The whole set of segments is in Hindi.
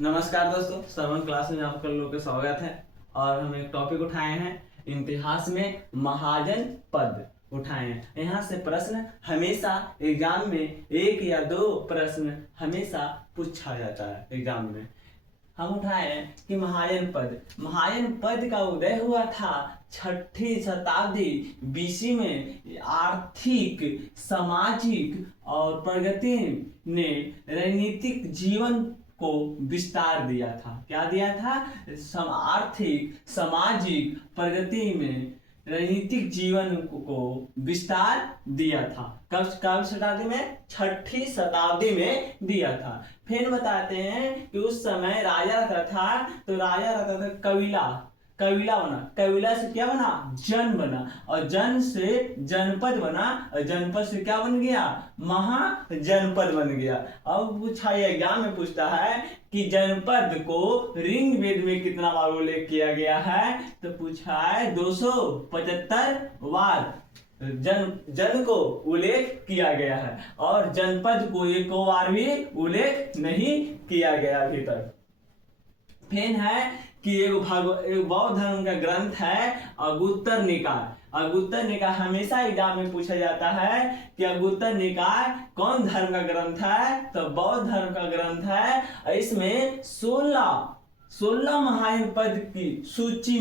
नमस्कार दोस्तों, श्रवण क्लास में आप लोगों का स्वागत है। और हम एक टॉपिक उठाए हैं, इतिहास में महाजन पद उठाए हैं। यहाँ से प्रश्न हमेशा एग्जाम में एक या दो प्रश्न हमेशा पूछा जाता है एग्जाम में। हम उठाए हैं कि महाजन पद का उदय हुआ था 6ठी शताब्दी बीसी में। आर्थिक, सामाजिक और प्रगति ने राजनीतिक जीवन को विस्तार दिया था। क्या दिया था? आर्थिक, सामाजिक प्रगति में राजनीतिक जीवन को विस्तार दिया था। कब शताब्दी में? 6ठी शताब्दी में दिया था। फिर बताते हैं कि उस समय राजा रहता था, तो राजा रहता था कबीला बना। कबीला से क्या बना? जन बना, और जन से जनपद बना, और जनपद से क्या बन गया? महाजनपद बन गया। अब पूछा, एग्जाम में पूछता है कि जनपद को ऋग्वेद में कितना बार उल्लेख किया गया है? तो पूछा है 275 बार जन को उल्लेख किया गया है, और जनपद को एक बार भी उल्लेख नहीं किया गया अभी तक। फिर है कि एक बौद्ध धर्म का ग्रंथ है अगुत्तर निकाय। अगुत्तर निकाय हमेशा एग्जाम में पूछा जाता है कि अगुत्तर निकाय कौन धर्म का ग्रंथ है? तो बौद्ध धर्म का ग्रंथ है। इसमें 16 महायान पद की सूची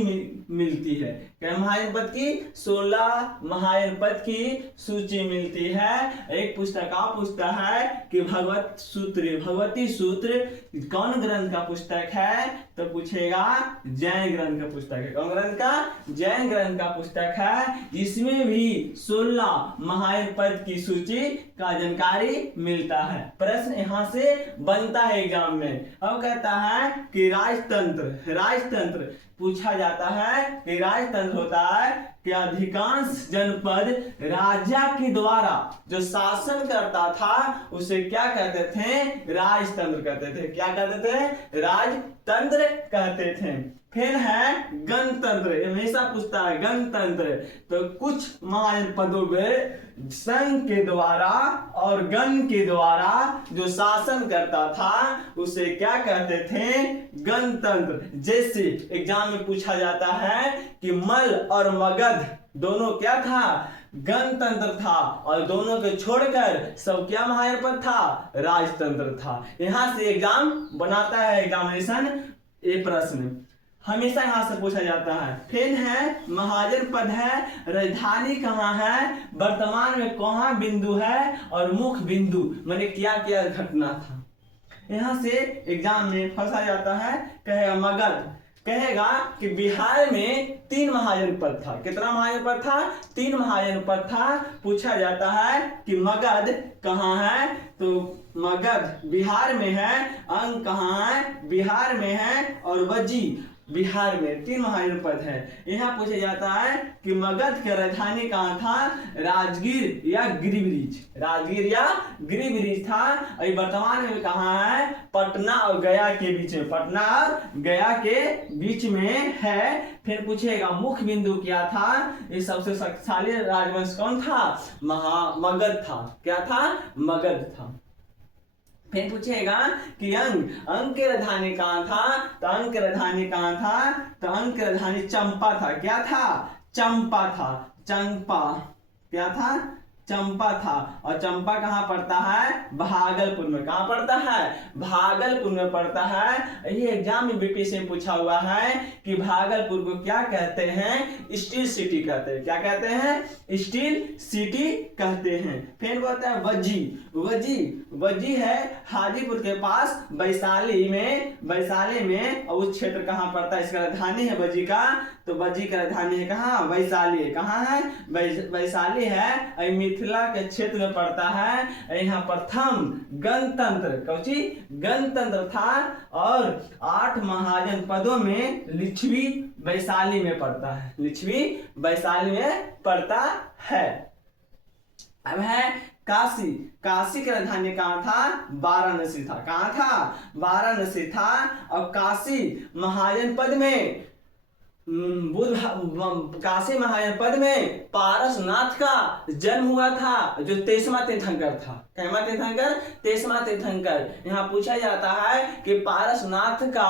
मिलती है। क्या महायान पद की? 16 महायान पद की सूची मिलती है। एक पुस्तक पूछता है कि भगवती सूत्र कौन ग्रंथ का पुस्तक है? तो पूछेगा जैन ग्रंथ का पुस्तक है। कौन ग्रंथ का? जैन ग्रंथ का पुस्तक है। इसमें भी 16 महायान पद की सूची का जानकारी मिलता है। प्रश्न यहाँ से बनता है एग्जाम में। अब कहता है कि राजतंत्र पूछा जाता है कि राजतंत्र होता है कि अधिकांश जनपद राजा के द्वारा जो शासन करता था उसे क्या कहते थे? राजतंत्र कहते थे। क्या कहते थे? राजतंत्र कहते थे। फिर है गणतंत्र। हमेशा पूछता है गणतंत्र। तो कुछ महाजनपदों में संघ के द्वारा और गण के द्वारा जो शासन करता था उसे क्या कहते थे? गणतंत्र। जैसे एग्जाम में पूछा जाता है कि मल और मगध दोनों क्या था? गणतंत्र था, और दोनों को छोड़कर सब क्या महाजनपद था? राजतंत्र था। यहां से एग्जाम बनाता है एग्जामिनेशन ये प्रश्न हमेशा यहां से पूछा जाता है। फिर है महाजन पद है, राजधानी कहाँ है, वर्तमान में कहाँ बिंदु है, और मुख्य बिंदु माने क्या क्या घटना था। यहां से एग्जाम में फंसा जाता है। कहेगा मगध, कहेगा कि बिहार में 3 महाजन पद था। कितना महाजन पद था? 3 महाजन पद था। पूछा जाता है कि मगध कहाँ है? तो मगध बिहार में है। अंग कहाँ है? बिहार में है। और वजी बिहार में 3 महाजन पद है। यहाँ पूछा जाता है कि मगध की राजधानी कहाँ था? राजगीर या गिरिब्रिज। राजगीर या गिरिब्रिज था। और वर्तमान में कहाँ है? पटना और गया के बीच में। पटना और गया के बीच में है। फिर पूछेगा मुख्य बिंदु क्या था? ये सबसे शक्तिशाली राजवंश कौन था? मगध था। क्या था? मगध था। फिर पूछेगा कि अंग की राजधानी कहाँ था? तो अंग की राजधानी कहाँ था? तो अंग की राजधानी चंपा था। क्या था? चंपा था। क्या था? चंपा था। और चंपा कहाँ पड़ता है? भागलपुर में। कहाँ पड़ता है? भागलपुर में पड़ता है। ये एग्जाम में बीपीएससी में पूछा हुआ है कि भागलपुर को क्या कहते हैं? स्टील सिटी कहते हैं। क्या कहते हैं? स्टील सिटी कहते हैं। फिर बोलता है वजी है हाजीपुर के पास वैशाली में। और उस क्षेत्र कहाँ पड़ता है? इसका राजधानी है वजी का। तो वजी का राजधानी है कहाँ? वैशाली है। कहाँ है? वैशाली है। मिथिला के क्षेत्र में पड़ता है। यहाँ प्रथम गणतंत्र था। और 8 महाजन पदों में लिच्छवी वैशाली में पड़ता है। लिच्छवी वैशाली में पड़ता है। अब है काशी की राजधानी कहाँ था? वाराणसी था। कहाँ था? वाराणसी था। और काशी महाजन पद में काशी महाजन पद में पारसनाथ का जन्म हुआ था, जो 23वां तीर्थंकर था। कैमा तीर्थंकर, तेसमा तीर्थंकर। यहाँ पूछा जाता है कि पारसनाथ का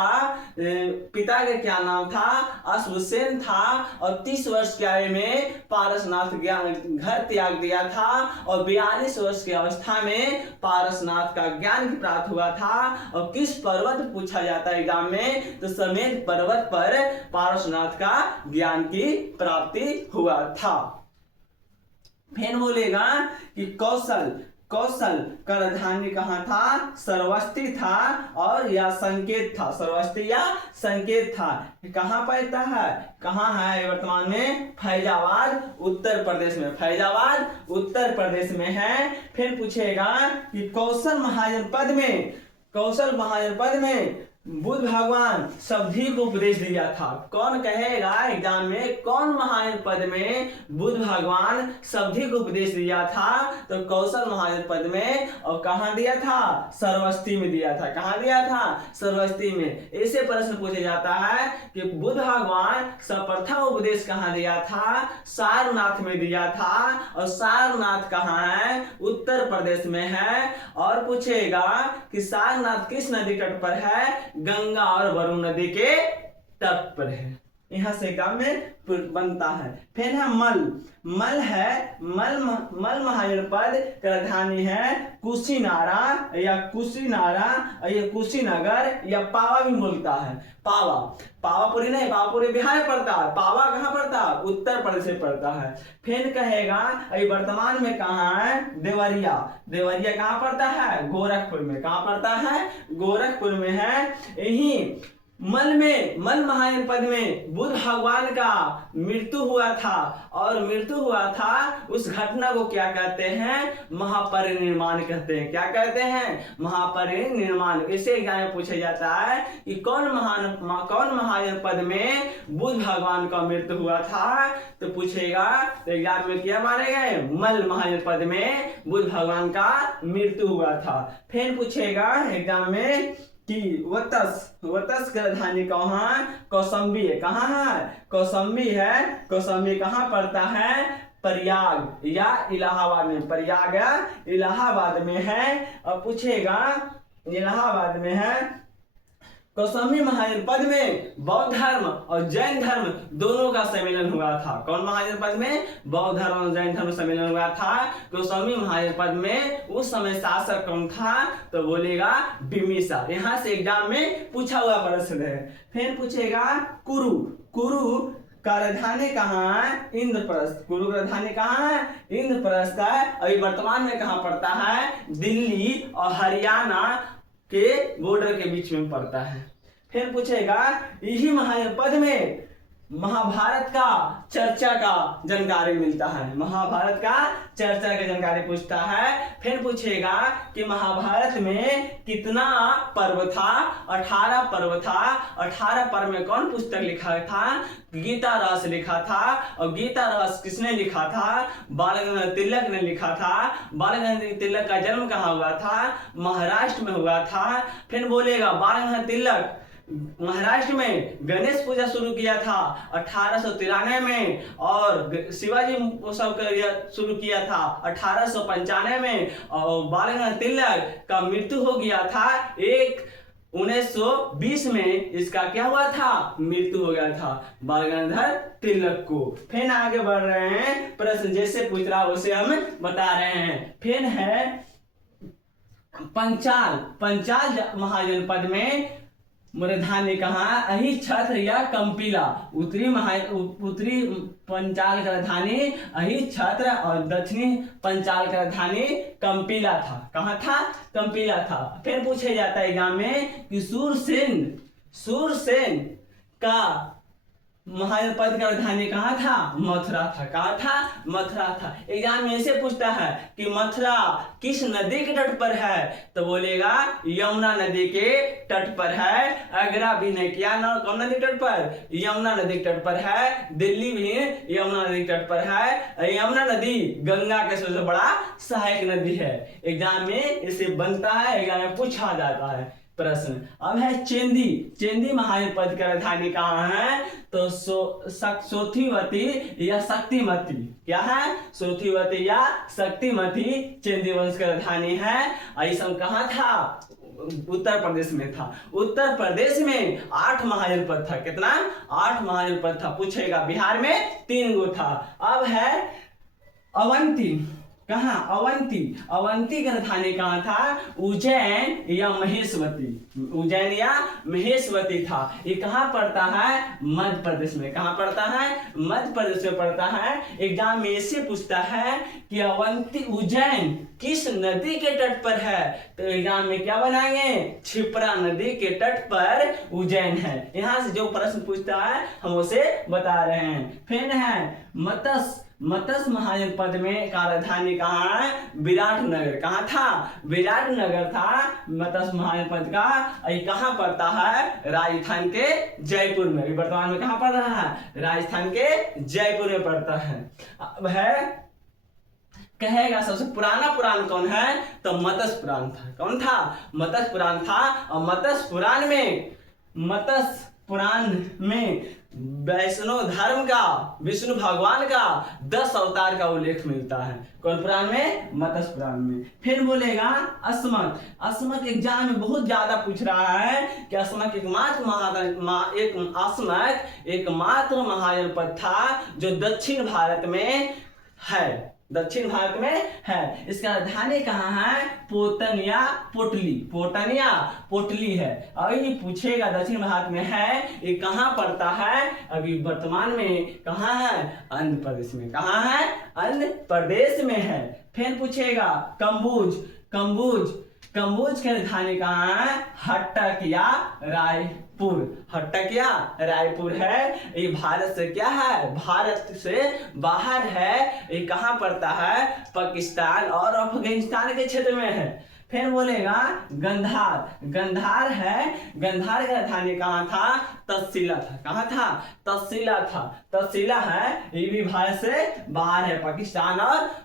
पिता का क्या नाम था? अश्वसेन था। और 30 वर्ष की आयु में पारसनाथ घर त्याग दिया था और 42 वर्ष की अवस्था में पारसनाथ का ज्ञान प्राप्त हुआ था। और किस पर्वत पूछा जाता है एग्जाम में? तो समेत पर्वत पर पारसनाथ का ज्ञान की प्राप्ति हुआ था। फिर बोलेगा कि कौशल का राजधानी कहाँ था? श्रावस्ती था और या संकेत था। श्रावस्ती या संकेत था। कहाँ पड़ता है? कहाँ है वर्तमान में? फैजाबाद उत्तर प्रदेश में। फैजाबाद उत्तर प्रदेश में है। फिर पूछेगा कि कौशल महाजनपद में बुद्ध भगवान सभी को उपदेश दिया था। कौन कहेगा एग्जाम में? कौन महाजनपद में बुद्ध भगवान सभी को उपदेश दिया था? तो कौशल महाजनपद में। और कहाँ दिया था? श्रावस्ती में दिया था। कहाँ दिया था? श्रावस्ती में। ऐसे प्रश्न पूछा जाता है कि बुद्ध भगवान सर्वप्रथम उपदेश कहाँ दिया था? सारनाथ में दिया था। और सारनाथ कहाँ है? उत्तर प्रदेश में है। और पूछेगा कि सारनाथ किस नदी तट पर है? गंगा और वरुण नदी के तट पर है। यहां से काम में बनता है। फिर है मल महाजनपद का राजधानी है कुशीनारा या कुशीनगर या पावा भी बोलता है। पावापुरी नहीं, पावापुरी बिहार में पड़ता है। पावा कहाँ पड़ता है? उत्तर प्रदेश में पड़ता है। फिर कहेगा अभी वर्तमान में कहाँ है? देवरिया कहाँ पड़ता है? गोरखपुर में। कहाँ पड़ता है? गोरखपुर में है। यही मल महाजनपद में बुद्ध भगवान का मृत्यु हुआ था। और मृत्यु हुआ था, उस घटना को क्या कहते हैं? महापरिनिर्वाण कहते हैं। क्या कहते हैं? महापरिनिर्वाण। इसे एग्जाम में पूछा जाता है कि कौन महाजनपद में बुद्ध भगवान का मृत्यु हुआ था? तो पूछेगा तो एग्जाम में क्या माने गए? मल महाजनपद में बुद्ध भगवान का मृत्यु हुआ था। फिर पूछेगा एग्जाम में कि वतस की राजधानी कहाँ? कौशाम्बी है। कहाँ है? कौशाम्बी है। कौशाम्बी कहाँ पड़ता है? प्रयाग या इलाहाबाद में। प्रयाग या इलाहाबाद में है। और पूछेगा इलाहाबाद में है। कौशाम्बी महाजनपद में बौद्ध धर्म और जैन धर्म दोनों का सम्मेलन हुआ था। कौन महाजनपद में? बौद्ध धर्म और जैन धर्म सम्मेलन हुआ था कौशाम्बी महाजनपद में। उस समय शासक कौन था? तो बोलेगा बिम्बिसार। यहाँ से एग्जाम में पूछा हुआ प्रश्न है। फिर पूछेगा कुरु का राजधानी कहाँ है? इंद्रप्रस्थ। कुरु का राजधानी कहाँ है? इंद्रप्रस्थ है। अभी वर्तमान में कहाँ पड़ता है? दिल्ली और हरियाणा के बॉर्डर के बीच में पड़ता है। फिर पूछेगा यही महाजनपद में महाभारत का चर्चा का जानकारी मिलता है। महाभारत का चर्चा की जानकारी पूछता है। फिर पूछेगा कि महाभारत में कितना पर्व था? 18 पर्व था। 18 पर्व में कौन पुस्तक लिखा था? गीता रहस्य लिखा था। और गीता रहस्य किसने लिखा था? बाल गंगाधर तिलक ने लिखा था। बाल गंगाधर तिलक का जन्म कहाँ हुआ था? महाराष्ट्र में हुआ था। फिर बोलेगा बाल गंगाधर तिलक महाराष्ट्र में गणेश पूजा शुरू किया था 1893 में। और शिवाजी उत्सव शुरू किया था 1895 में। और बाल गंगाधर तिलक का मृत्यु हो गया था 1920 में। इसका क्या हुआ था? मृत्यु हो गया था बाल गंगाधर तिलक को। फिर आगे बढ़ रहे हैं। प्रश्न जैसे पूछ रहा उसे हम बता रहे हैं। फिर है पंचाल महाजनपद में राजधानी कहाँ? अही छत्र या कंपिला। उत्तरी पंचाल का राजधानी अही छत्र और दक्षिणी पंचाल का राजधानी कंपिला था। कहाँ था? कंपिला था। फिर पूछे जाता है एग्जाम में कि सूरसेन का महाजनपद का राजधानी कहाँ था? मथुरा था। कहाँ था? मथुरा था। एग्जाम में ऐसे पूछता है कि मथुरा किस नदी के तट पर है? तो बोलेगा यमुना नदी के तट पर है। आगरा भी नहीं किया ना, कौन नदी तट पर? यमुना नदी तट पर है। दिल्ली भी यमुना नदी तट पर है। यमुना नदी गंगा के सबसे बड़ा सहायक नदी है। एग्जाम में इसे बनता है, एग्जाम में पूछा जाता है। प्रश्न। अब है चेंदी। चेंदी महाजनपद की राजधानी कहाँ है? तो सोथीवती या शक्तिमती। क्या है? सोथीवती या शक्तिमती चेंदी वंश की राजधानी है। और ये सब कहाँ था? उत्तर प्रदेश में था। उत्तर प्रदेश में 8 महाजनपद था। कितना? 8 महाजनपद था। पूछेगा बिहार में 3 गो था। अब है अवंती। कहाँ? अवंती। अवंती की राजधानी कहाँ था? उज्जैन या महेशवती। उज्जैन या महेशवती था। ये कहाँ पड़ता है? मध्य प्रदेश में। कहाँ पड़ता है? मध्य प्रदेश में पड़ता है। एग्जाम में इससे पूछता है कि अवंती उज्जैन किस नदी के तट पर है? तो एग्जाम में क्या बनाएंगे? क्षिप्रा नदी के तट पर उज्जैन है। यहाँ से जो प्रश्न पूछता है हम उसे बता रहे हैं। फिर है मत्स्य। मत्स्य महाजनपद में का राजधानी कहाँ है? विराटनगर। कहाँ था? विराटनगर था मत्स्य महाजनपद का। ये कहाँ पड़ता है? राजस्थान के जयपुर में। वर्तमान में कहाँ पड़ रहा है? राजस्थान के जयपुर में पड़ता है। अब है कहेगा सबसे पुराना पुराण कौन है? तो मत्स्य पुराण था। कौन था? मत्स्य पुराण था। और मत्स्य पुराण में वैष्णव धर्म का, विष्णु भगवान का 10 अवतार का उल्लेख मिलता है। कौन पुराण में? मत्स्य पुराण में। फिर बोलेगा अस्मक। अस्मक एग्जाम में बहुत ज्यादा पूछ रहा है कि अस्मक एकमात्र महाजनपद था जो दक्षिण भारत में है। दक्षिण भारत में है। इसका राजधानी कहाँ है? पोटन या पोटली। पोटन या पोटली है। और ये पूछेगा दक्षिण भारत में है, ये कहाँ पड़ता है? अभी वर्तमान में कहाँ है? आंध्र प्रदेश में। कहाँ है? आंध्र प्रदेश में है। फिर पूछेगा कंबुज। कंबुज की राजधानी कहाँ है? हट्टक या रायपुर। हट्टक या रायपुर है। ये भारत से क्या है? भारत से बाहर है। ये कहाँ पड़ता है? पाकिस्तान और अफगानिस्तान के क्षेत्र में है। फिर बोलेगा गंधार। गंधार है। गंधार की राजधानी कहाँ था? तक्षशिला था। कहाँ था? तक्षशिला था। तक्षशिला है। ये भी भारत से बाहर है, पाकिस्तान और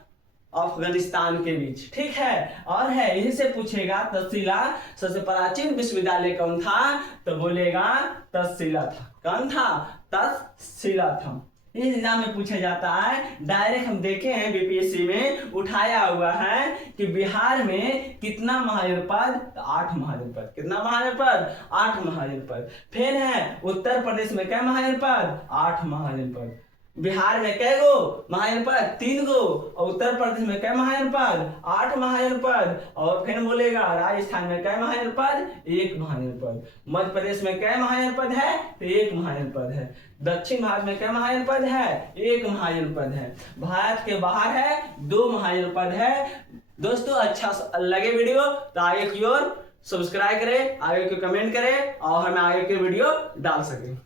अफगानिस्तान के बीच। ठीक है। और है यही से पूछेगा तक्षशिला सबसे प्राचीन विश्वविद्यालय कौन था? तो बोलेगा तक्षशिला था। कौन था? तक्षशिला था। इस एग्जाम में पूछा जाता है। डायरेक्ट हम देखे हैं बीपीएससी में उठाया हुआ है कि बिहार में कितना महाजनपद? 8 महाजनपद। कितना महाजनपद? 8 महाजनपद। फिर है उत्तर प्रदेश में क्या महाजनपद? 8 महाजनपद। बिहार में कै गो महाजनपद? 3 गो। और उत्तर प्रदेश में कै महाजनपद? 8 महाजनपद। और फिर बोलेगा राजस्थान में कै महाजनपद? 1 महाजनपद। मध्य प्रदेश में कै महाजनपद है? तो 1 महाजनपद है। दक्षिण भारत में कै महाजनपद है? 1 महाजनपद है। भारत के बाहर है 2 महाजनपद है। दोस्तों अच्छा लगे वीडियो तो आगे की ओर सब्सक्राइब करें, आगे को कमेंट करें और हमें आगे के वीडियो डाल सकें।